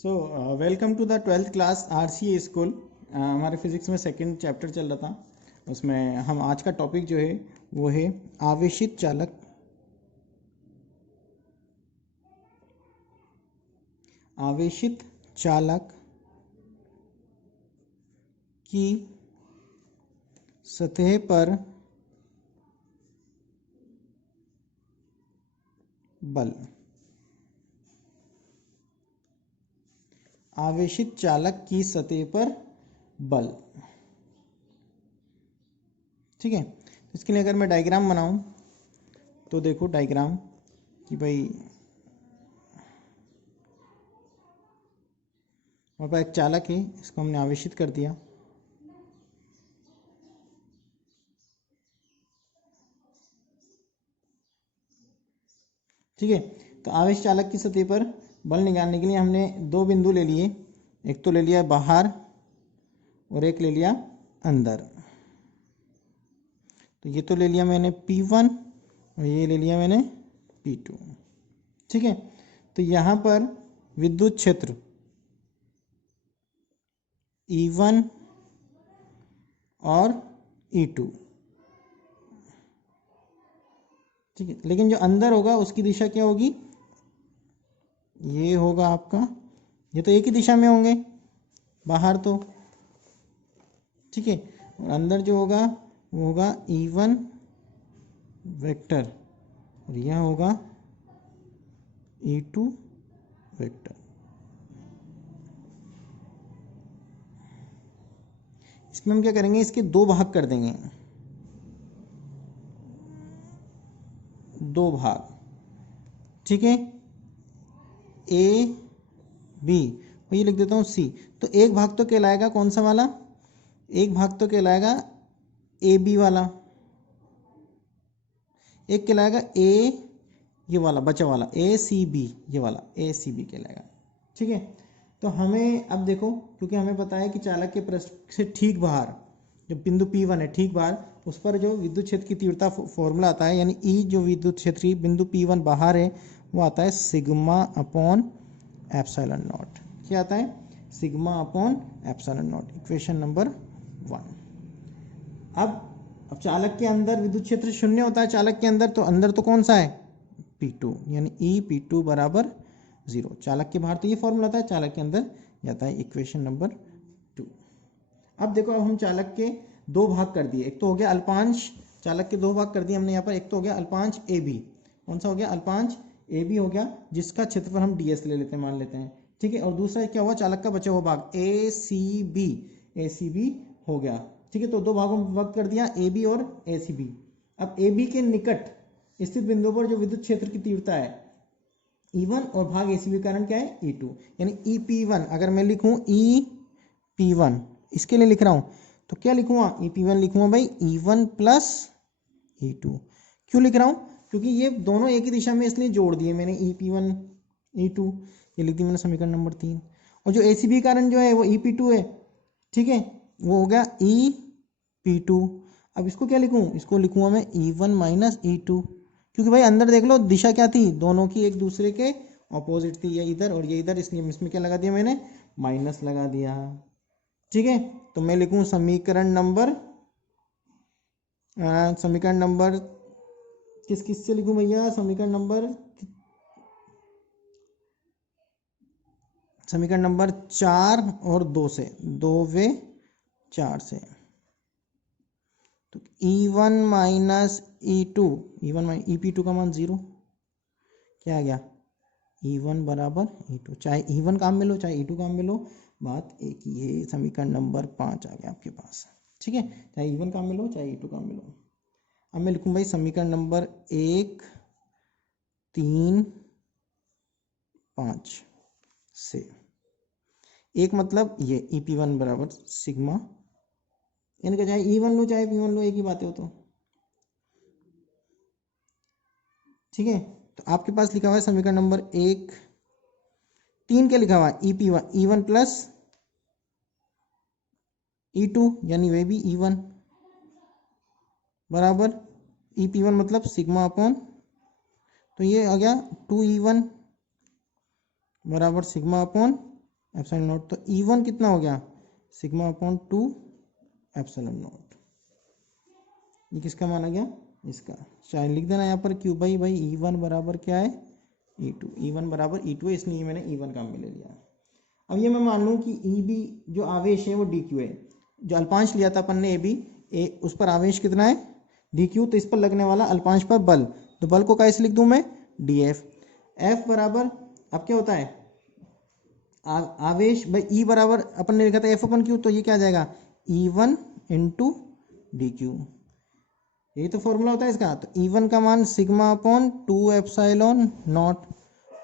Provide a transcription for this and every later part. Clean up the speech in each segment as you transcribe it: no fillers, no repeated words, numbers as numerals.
So welcome to the 12th class RCA school. हमारे physics में second chapter चल रहा था। उसमें हम आज का टॉपिक जो है वो है आवेशित चालक। आवेशित चालक की सतह पर बल। आवेशित चालक की सतह पर बल। ठीक है, तो इसके लिए अगर मैं डायग्राम बनाऊं तो देखो डायग्राम कि भाई हमारे पास एक चालक है, इसको हमने आवेशित कर दिया। ठीक है, तो आवेश चालक की सतह पर बल निकालने के लिए हमने दो बिंदु ले लिए। एक तो ले लिया बाहर और एक ले लिया अंदर। तो ये तो ले लिया मैंने P1 और ये ले लिया मैंने P2। ठीक है, तो यहाँ पर विद्युत क्षेत्र E1 और E2। ठीक है, लेकिन जो अंदर होगा उसकी दिशा क्या होगी? ये होगा आपका, ये तो एक ही दिशा में होंगे बाहर तो। ठीक है, और अंदर जो होगा वो होगा E1 वेक्टर और यह होगा E2 वेक्टर। इसमें हम क्या करेंगे, इसके दो भाग कर देंगे, दो भाग। ठीक है, A B और ये लिख देता हूँ C। तो एक भाग तो कहलाएगा कौन सा वाला? एक भाग तो कहलाएगा AB वाला, एक कहलाएगा A ये वाला बचा वाला ACB, ये वाला ACB कहलाएगा। ठीक है, तो हमें अब देखो, क्योंकि हमें पता है कि चालक के पृष्ठ से ठीक बाहर जो बिंदु P1 है, ठीक बाहर उस पर जो विद्युत क्षेत्र की तीव्रता फॉर्मूला आता है, यानी E जो विद्युत क्षेत्र बिंदु P1 बाहर है वो आता है सिग्मा अपॉन एप्सिलॉन नॉट। क्या आता है? Sigma upon epsilon not, equation number 1। अब चालक के अंदर विद्युत क्षेत्र शून्य होता है चालक के अंदर, तो अंदर तो कौन सा है? P2, यानी E P2 बराबर 0। चालक के बाहर तो ये फॉर्मूला था, चालक के अंदर जाता है इक्वेशन नंबर 2। अब देखो, अब हम चालक के दो भाग कर दिए। एक तो हो गया अल्पांश, चालक के दो भाग कर दिए हमने यहाँ पर। एक तो हो गया अल्पांश AB, कौन सा हो गया? अल्पांश AB हो गया, जिसका क्षेत्रफल हम DS ले लेते हैं, मान लेते हैं। ठीक है, और दूसरा क्या हुआ? चालक का बचा हुआ भाग ACB हो गया। ठीक है, तो दो भागों में विभक्त कर दिया, AB और ACB। अब AB के निकट स्थित बिंदु पर जो विद्युत क्षेत्र की तीव्रता है E1 और भाग ACB कारण क्या है? E2, यानी EP1। अगर मैं लिखूं EP1, इसके लिए लिख रहा हूं तो क्या लिखूंगा? EP1 लिखूंगा भाई E1 प्लस E2। क्यों लिख रहा हूं? क्योंकि ये दोनों एक ही दिशा में, इसलिए जोड़ दिए मैंने EP1 E2, ये लिख दी मैंने समीकरण नंबर 3। और जो ACB कारण जो है वो EP2 है। ठीक है, वो हो गया EP2। अब इसको क्या लिखूं? इसको लिखूंगा मैं E1 माइनस E2, क्योंकि भाई अंदर देख लो दिशा क्या थी, दोनों की एक दूसरे के ऑपोजिट थी, ये इधर और ये इधर, इसलिए इसमें क्या लगा दिया मैंने? माइनस लगा दिया। ठीक है, तो मैं लिखूं समीकरण नंबर किस किस से लिखूं भैया? समीकरण नंबर 4 और 2 से, 2 वे 4 से। तो E1 माइनस E2, EP2 का मान 0। क्या आ गया? E1 बराबर E2, चाहे E1 काम में लो चाहे E2 काम में लो, बात एक ही है। समीकरण नंबर 5 आ गया आपके पास। ठीक है, चाहे E1 काम में लो चाहे E2 काम में लो। अब मैं लिखूँ भाई समीकरण नंबर 1, 3, 5 से। एक मतलब ये EP1 बराबर सिग्मा, यानी कि चाहे E1 लो चाहे P1 लो, एक ही बात है वो तो। ठीक है, तो आपके पास लिखा हुआ है समीकरण नंबर 1, 3 क्या लिखा हुआ है? E1 प्लस E2, यानी वे भी E1 बराबर EP1 मतलब सिग्मा अपॉन, तो ये आ गया 2E1 बराबर सिग्मा अपॉन एप्सिलॉन नॉट। तो E1 कितना हो गया, सिग्मा अपॉन 2 एप्सिलॉन नॉट। ये किसका माना गया, इसका। चाहे लिख देना यहाँ पर क्यू भाई E1 बराबर क्या है, E2। E1 बराबर E2 है, इसलिए मैंने E1 काम में ले लिया। अब ये मैं मान लूँ कि EB जो आवेश है वो DQ है। जो अल्पांश लिया था अपन ने AB, उस पर आवेश कितना है DQ, तो इस पर लगने वाला अल्पांश पर बल, तो बल को कैसे लिख दूँ मैं, DF। F बराबर अब क्या होता है, आवेश भाई E बराबर अपन ने लिखा था F अपन Q, तो ये क्या आ जाएगा E1 इंटू DQ। यही तो फॉर्मूला होता है इसका। तो E1 का मान सिग्मा अपॉन 2 एप्सिलॉन नॉट,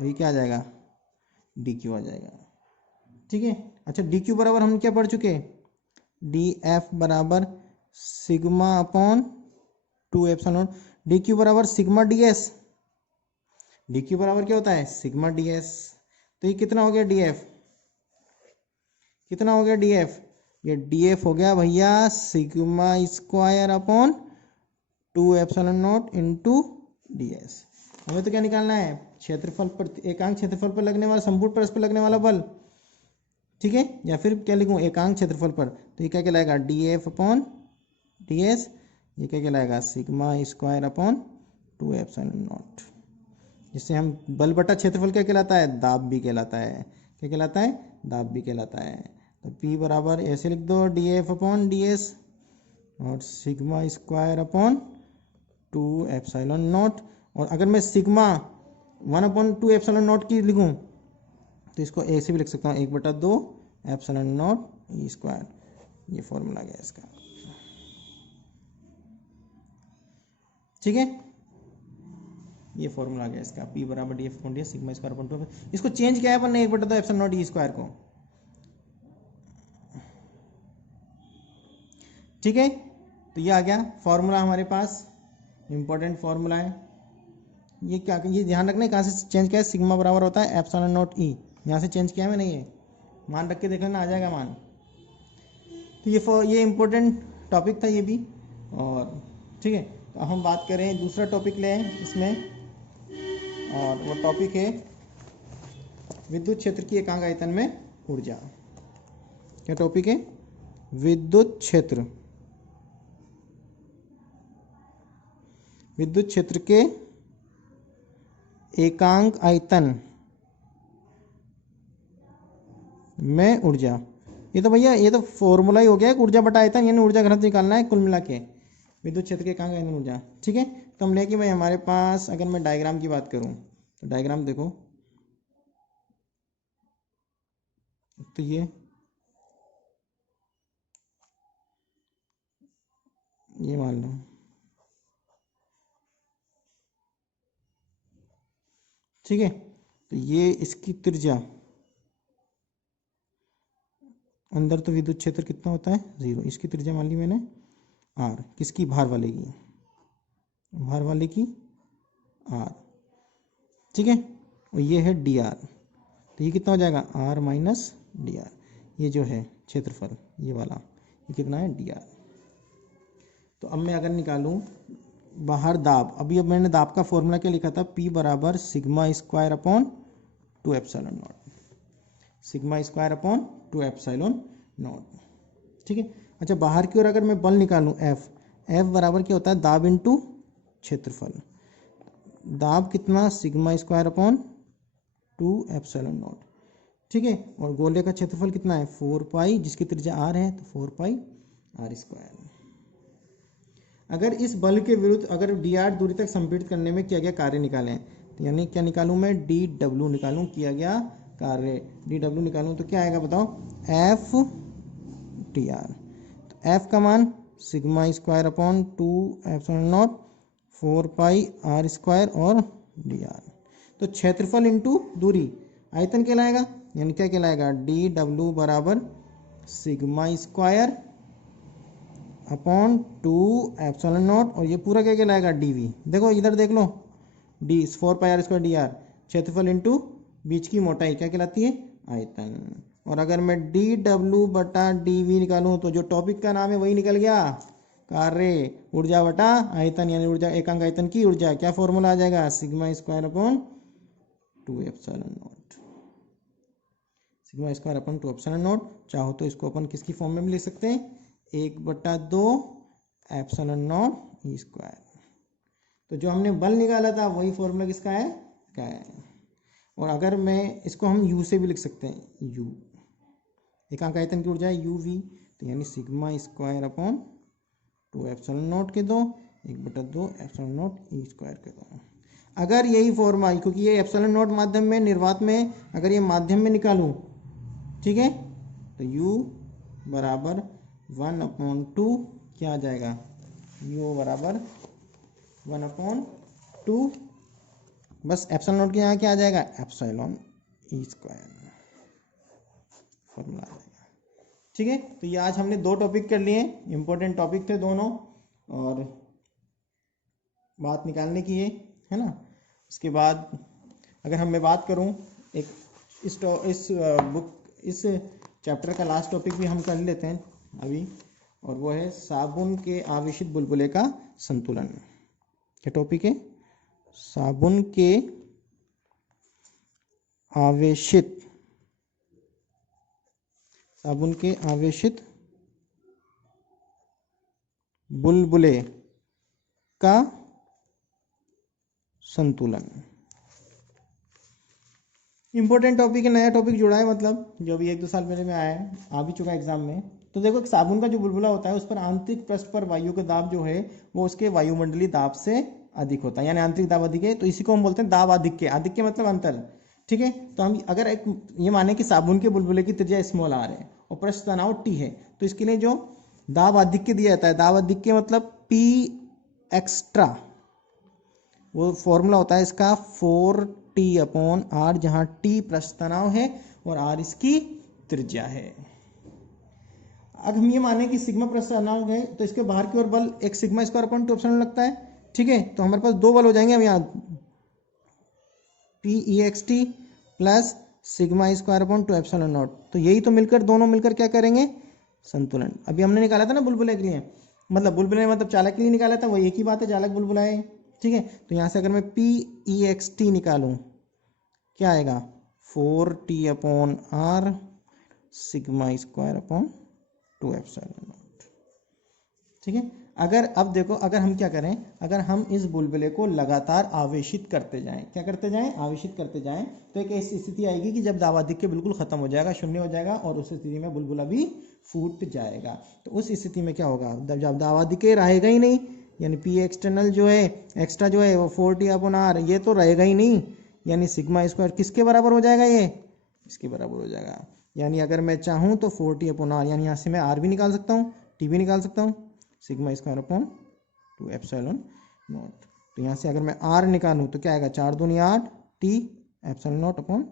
वही क्या आ जाएगा, DQ आ जाएगा। ठीक है। अच्छा DQ बराबर हम क्या पढ़ चुके, DF बराबर सिग्मा अपॉन 2 एप्सिलॉन, DQ बराबर सिग्मा DS। DQ बराबर क्या होता है, सिग्मा DS। तो ये कितना हो गया DF, कितना हो गया DF, ये DF हो गया भैया sigma square upon 2 epsilon not into DS। हमें तो क्या निकालना है, क्षेत्रफल पर, एकांक क्षेत्रफल पर लगने वाला, संपूर्ण परस्पर लगने वाला बल। ठीक है, या फिर क्या लिखूं, एकांक क्षेत्रफल पर, तो ये क्या कहलाएगा DF अपॉन DS। ये क्या कहलाएगा, sigma square upon 2 epsilon not. जिससे हम बल बटा क्षेत्रफल क्या कहलाता है, दाब भी कहलाता है। क्या कहलाता है, दाब भी कहलाता है। तो P बराबर ऐसे लिख दो DF अपॉन DS और sigma square upon 2 epsilon not. और अगर मैं सिग्मा 1/2 एप्सिलॉन नॉट की लिखूं तो इसको ऐसे भी लिख सकता हूँ, 1/2 एप्सिलॉन नॉट ई स्क्वायर। ये फॉर्मूला गया इसका। ठीक है, ये फॉर्मूला गया इसका, P बराबर DF upon DS sigma square upon 2। इसको चेंज किया है अपन ने 1/2 एप्सिलॉन नॉट ई स्क्वायर को। ठीक है, तो ये आ गया फॉर्मूला हमारे पास, इंपॉर्टेंट फॉर्मूला है। ये क्या, ये ध्यान रखना है कहाँ से चेंज किया है, सिग्मा बराबर होता है एप्सिलॉन नॉट ई, यहाँ से चेंज किया है मैंने, ये मान रख के देख लेना, आ जाएगा मान। तो ये इंपॉर्टेंट टॉपिक था ये भी। और ठीक है, तो हम बात करें दूसरा टॉपिक ले इसमें, और वो टॉपिक है विद्युत क्षेत्र की एकांक आयतन में ऊर्जा। क्या टॉपिक है, विद्युत क्षेत्र, विद्युत क्षेत्र के एकांक आयतन में ऊर्जा। ये तो भैया ये तो फॉर्मूला ही हो गया, ऊर्जा बटा आयतन, यानी ऊर्जा घनत्व निकालना है कुल मिला के, विद्युत क्षेत्र के एकांक आयतन ऊर्जा। ठीक है, तो हम लेके भाई हमारे पास, अगर मैं डायग्राम की बात करूं तो डायग्राम देखो, तो ये मान लो, ठीक है, तो ये इसकी त्रिज्या, अंदर तो विद्युत क्षेत्र कितना होता है 0, इसकी त्रिज्या मान ली मैंने R, किसकी, भार वाले की, भार वाले की R। ठीक है, और ये है dr, तो ये कितना हो जाएगा R माइनस dr। ये जो है क्षेत्रफल ये वाला, ये कितना है dr। तो अब मैं अगर निकालूं बाहर दाब, अभी अब मैंने दाब का फॉर्मूला क्या लिखा था, P बराबर sigma square upon 2 epsilon not, sigma square upon 2 epsilon not. ठीक है, अच्छा बाहर की ओर अगर मैं बल निकालूं F बराबर क्या होता है, दाब इंटू क्षेत्रफल। दाब कितना, sigma square upon 2 epsilon not. ठीक है, और गोले का क्षेत्रफल कितना है 4 पाई, जिसकी त्रिज्या R है, तो 4 पाई R स्क्वायर। अगर इस बल के विरुद्ध अगर dr दूरी तक संपीड़ित करने में किया गया कार्य निकालें, तो यानी क्या निकालूं मैं, dw निकालूं, किया गया कार्य, dw निकालूं तो क्या आएगा बताओ, F dr। तो F का मान sigma square upon 2 epsilon not 4 pi R square और dr। तो क्षेत्रफल इंटू दूरी आयतन कहलाएगा, यानी क्या कहलाएगा, dw बराबर sigma square upon 2 epsilon not, और ये पूरा क्या कहलाएगा dv। देखो इधर देख लो, d 4 पाई R स्क्वायर dr, क्षेत्रफल इंटू बीच की मोटाई क्या कहलाती है, आयतन। और अगर मैं dw बटा dv निकालूं तो जो टॉपिक का नाम है वही निकल गया, कार्य ऊर्जा बटा आयतन, यानी ऊर्जा एकांक आयतन की ऊर्जा। क्या फॉर्मूला आ जाएगा, sigma square upon 2 epsilon not, sigma square upon 2 epsilon not. चाहो तो इसको अपन किसकी फॉर्म में भी लिख सकते हैं, 1/2 एप्सिलॉन नॉट ई स्क्वायर। तो जो हमने बल निकाला था वही फॉर्मूला किसका है, क्या है। और अगर मैं इसको हम यू से भी लिख सकते हैं, यू एकांक आयतन की ऊर्जा है यू वी, तो यानी sigma square upon 2 epsilon not के 2 1/2 एप्सिलॉन नॉट ई स्क्वायर के 2। अगर यही फॉर्मूला, क्योंकि ये एप्सिलॉन नॉट माध्यम में, निर्वात में, अगर ये माध्यम में निकालूं, ठीक है, तो u बराबर 1/2 क्या आ जाएगा, u बराबर 1/2, बस एप्सिलॉन नॉट के यहाँ क्या आ जाएगा, एप्सिलॉन ई स्क्वायर फॉर्मूला आ जाएगा। ठीक है, तो ये आज हमने 2 टॉपिक कर लिए, इंपॉर्टेंट टॉपिक थे दोनों, और बात निकालने की है ना। इसके बाद अगर मैं बात करूं, एक इस बुक इस चैप्टर का लास्ट टॉपिक भी हम कर लेते हैं अभी, और वो है साबुन के आवेशित बुलबुले का संतुलन। क्या टॉपिक है, साबुन के आवेशित बुलबुले का संतुलन। इंपॉर्टेंट टॉपिक है, नया टॉपिक जुड़ा है, मतलब जो भी 1-2 साल पहले में आया है, आ भी चुका है एग्जाम में। तो देखो, साबुन का जो बुलबुला होता है उस पर आंतरिक पृष्ठ पर वायु का दाब जो है वो उसके वायुमंडलीय दाब से अधिक होता है, यानी आंतरिक दाब अधिक है, तो इसी को हम बोलते हैं दाब आधिक्य। आधिक्य मतलब अंतर। ठीक है, तो हम अगर एक ये माने कि साबुन के बुलबुले की त्रिज्या स्मॉल आर है और पृष्ठ तनाव टी है, तो इसके लिए जो दाब आधिक्य दिया जाता है, दाब आधिक्य मतलब पी एक्स्ट्रा, वो फॉर्मूला होता है इसका 4T/R, जहां T पृष्ठ तनाव है और R इसकी त्रिज्या है। अब हम ये माने कि सिग्मा पृष्ठ तनाव है, तो इसके बाहर की ओर बल एक सिग्मा स्क्वायर अपॉन 2 एप्सिलॉन लगता है। ठीक है, तो हमारे पास 2 बल हो जाएंगे, हम यहाँ PEXT plus sigma square upon 2 epsilon not. तो यही तो मिलकर, दोनों मिलकर क्या करेंगे, संतुलन। अभी हमने निकाला था ना बुलबुले के लिए, मतलब बुलबुले मतलब चालक के लिए निकाला था, वो एक ही बात है, चालक बुलबुला है। ठीक है, तो यहाँ से अगर मैं PEXT निकालूं, क्या आएगा, 4T/R sigma square upon 2 epsilon not. ठीक है, अगर अब देखो, अगर हम क्या करें, अगर हम इस बुलबुले को लगातार आवेशित करते जाएं, क्या करते जाएं, आवेशित करते जाएं, तो एक ऐसी स्थिति आएगी कि जब दावाधिक्य बिल्कुल खत्म हो जाएगा, शून्य हो जाएगा, और उस स्थिति में बुलबुला भी फूट जाएगा। तो उस स्थिति में क्या होगा, जब दावाधिक्य रहेगा ही नहीं, यानी पी एक्सटर्नल जो है, एक्स्ट्रा जो है वो 4T/R, ये तो रहेगा ही नहीं, यानी सिग्मा स्क्वायर किसके बराबर हो जाएगा, ये इसके बराबर हो जाएगा। यानी अगर मैं चाहूँ तो 4T/R, यानी यहाँ से मैं R भी निकाल सकता हूँ, T भी निकाल सकता हूँ, sigma square upon 2 epsilon not. तो यहाँ से अगर मैं R निकालूँ तो क्या आएगा, 4×2 8 T epsilon not upon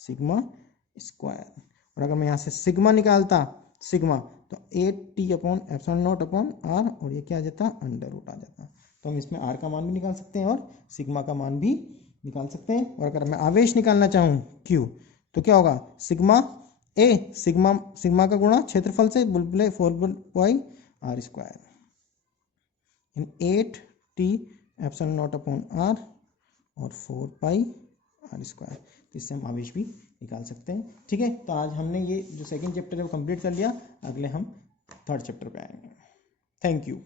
sigma square. और अगर मैं यहाँ से सिग्मा निकालता, सिग्मा, तो 8T upon epsilon not upon R, और ये क्या आ जाता, अंडर रूट आ जाता। तो हम इसमें R का मान भी निकाल सकते हैं और सिग्मा का मान भी निकाल सकते हैं। और अगर मैं आवेश निकालना चाहूँ Q, तो क्या होगा, सिग्मा A, सिग्मा का गुणा क्षेत्रफल से बुलबुले 4 square, 8T epsilon not upon R और 4 स्क्वायर। तो इससे हम आवेश भी निकाल सकते हैं। ठीक है, तो आज हमने ये जो सेकंड चैप्टर है वो कंप्लीट कर लिया, अगले हम थर्ड चैप्टर पे आएंगे। Thank you.